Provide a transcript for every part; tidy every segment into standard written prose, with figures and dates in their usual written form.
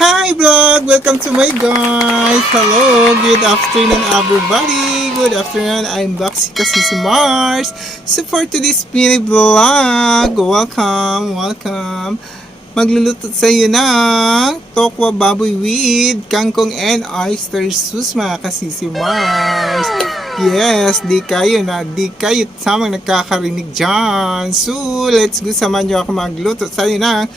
Hi vlog! Welcome to my guys! Hello! Good afternoon everybody! Good afternoon! I'm back si Mars. So for today's mini vlog, welcome! Magluluto sa iyo ng tokwa baboy with kangkong and oyster sauce mga kasisi Mars. Yes, di kayo samang nagkakarinig dyan. So, let's go, samahan nyo ako magluto sa iyo ng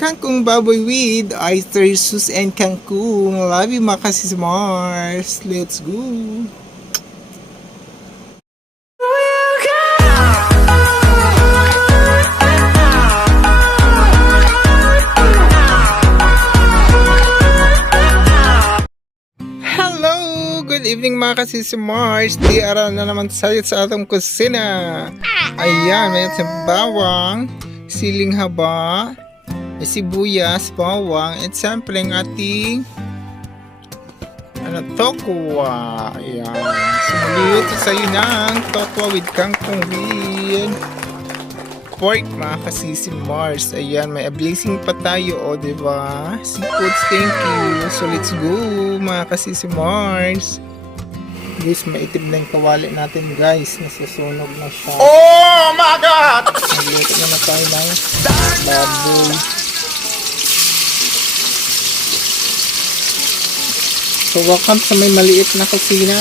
kangkong baboy with oyster sauce and kangkong. Love you mga kasisi Mars. Let's go! Good evening mga kasisi Mars. Di araw na naman tayo sa atong kusina. Ayan, may bawang, siling haba, may sibuyas, bawang, at siyempre ang ating tokwa. Ayan. So magluluto sa'yo ng tokwa with kangkong with pork mga kasisi Mars. Ayan, may blazing pa tayo, diba? Seafoods, thank you. So let's go mga kasisi Mars. Guys, maitib na yung kawali natin guys. Nasusunog na siya. Oh my God! Nagluto na tayo ng baboy. So welcome sa may maliit na kusina.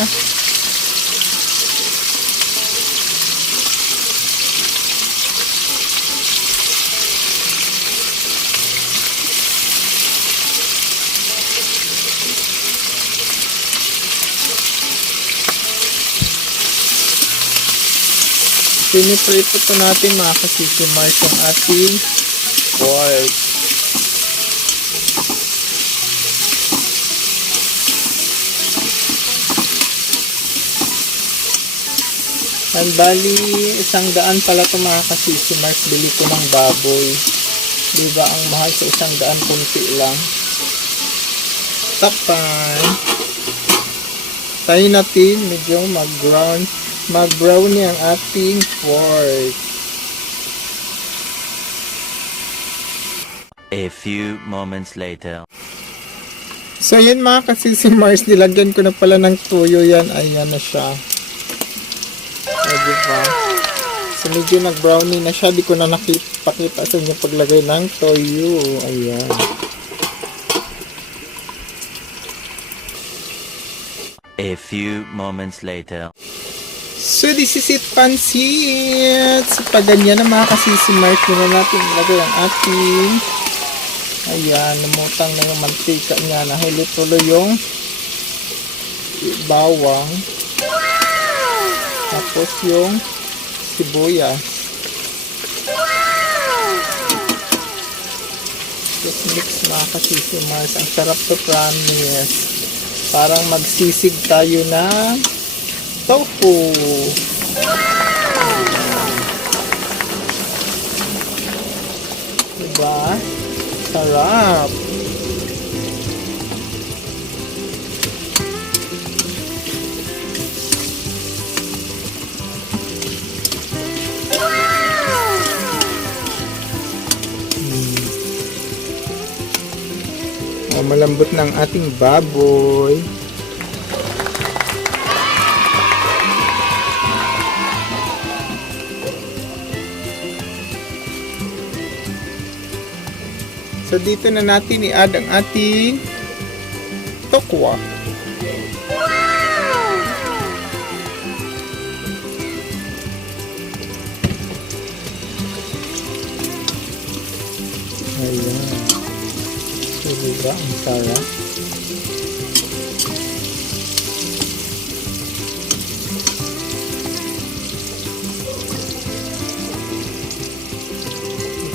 Piniprito po natin mga kasisi Mars ang ating pork. Ang bali, 100 pala ito mga kasisi Mars. Bili ko ng baboy. Diba ang mahal sa 100, kunti lang. Tapan. Tayo natin medyo mag-brownie ang ating pork. A few moments later. So yun mga kasisi Mars, nilagyan ko na pala ng tuyo yan. Ayan na siya. O diba? So medyo nag-brownie na siya. Di ko na nakipakita sa inyo paglagay ng toyo. Ayan. A few moments later. So this is it, pansit. So pag ganyan na mga kasisi Mars, na natin ilagay ang ating, ayan, lumutang na yung mantika niya. Nahilo tuloy yung bawang. Tapos yung sibuyas. Just mix mga kasisi Mars. Ang sarap to, promise. Parang magsisig tayo ng tofu. Diba? Sarap. Malambot ng ating baboy. So dito na natin i-add ang ating tokwa. Ayan. So diba ang sarap?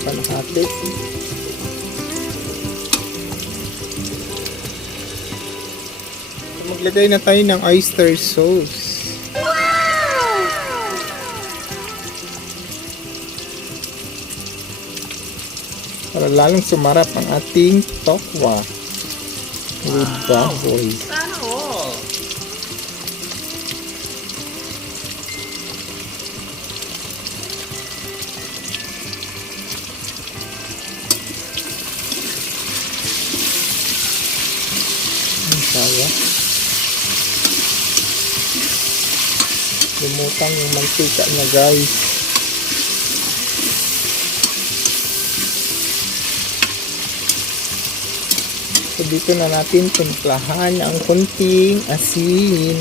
Palahati. Maglagay na tayo ng oyster sauce. Para lalong sumarap ang ating tokwa with baboy. Kaya. Lumutang yung mantika niya, guys. So, dito na natin timplahan ang konting asin.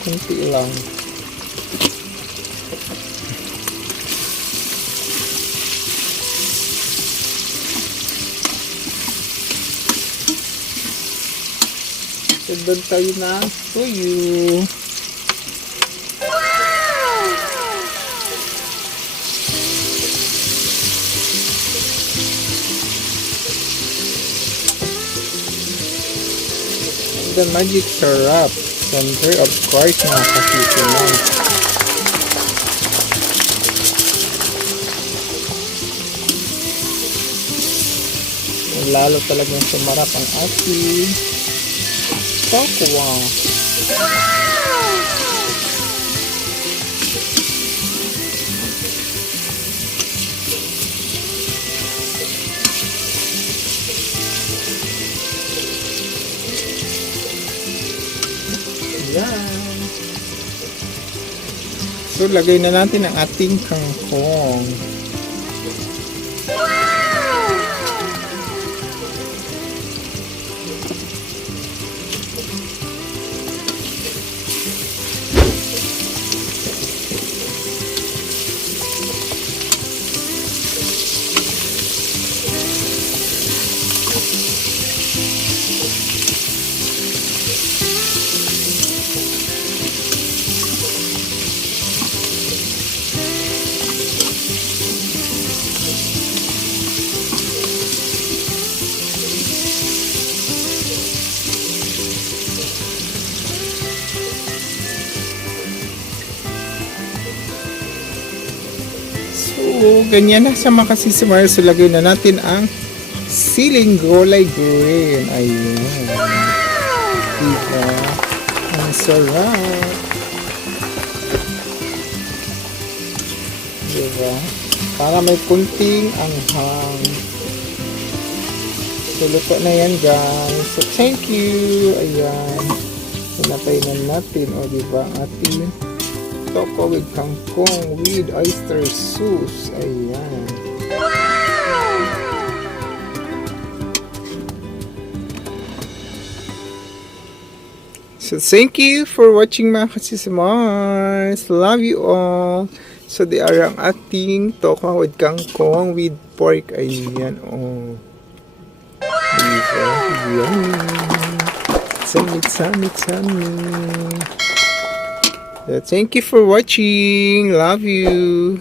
Konti lang. Sundan tayo ng tuyo. The magic syrup. Center, of course, mga kasisunan. Lalo talagang sumarap ang ating tokwa. Yan. So, lagay na natin ang ating kangkong. So, ganyan na siya mga kasismar. So, lagay na natin ang siling gulay green. Ayan. Diba? Ang sarap. Diba? Para may kunting anghang. So, luto na yan, guys. So, thank you. Ayan. Pinatay na natin. O, diba? Ating toko with kangkong with oyster sauce. Ayan. So, thank you for watching mga kasismars. Love you all. So, they are ang ating toko with kangkong with pork. Ayan. Oh. Diba? Yummy. Samit. Thank you for watching. Love you.